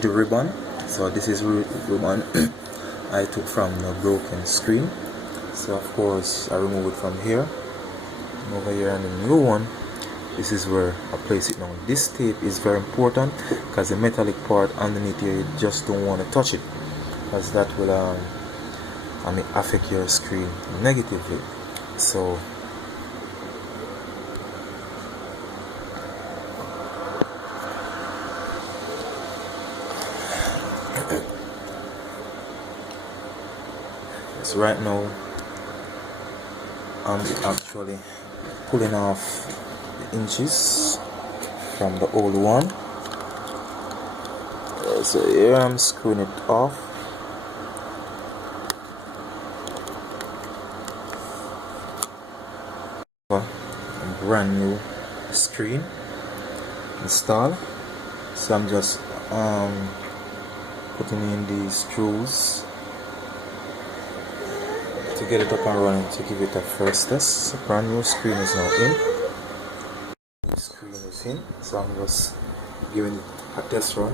change the ribbon. So this is ribbon I took from the broken screen. So of course I remove it from here, and over here, and the new one, this is where I place it now. This tape is very important because the metallic part underneath here, you just don't want to touch it, because that will affect your screen negatively. So yes, right now I'm actually pulling off the inches from the old one. So here I'm screwing it off. A brand new screen installed. So I'm just putting in these screws to get it up and running, to give it a first test. Brand new screen is now in. The screen is in, so I'm just giving it a test run.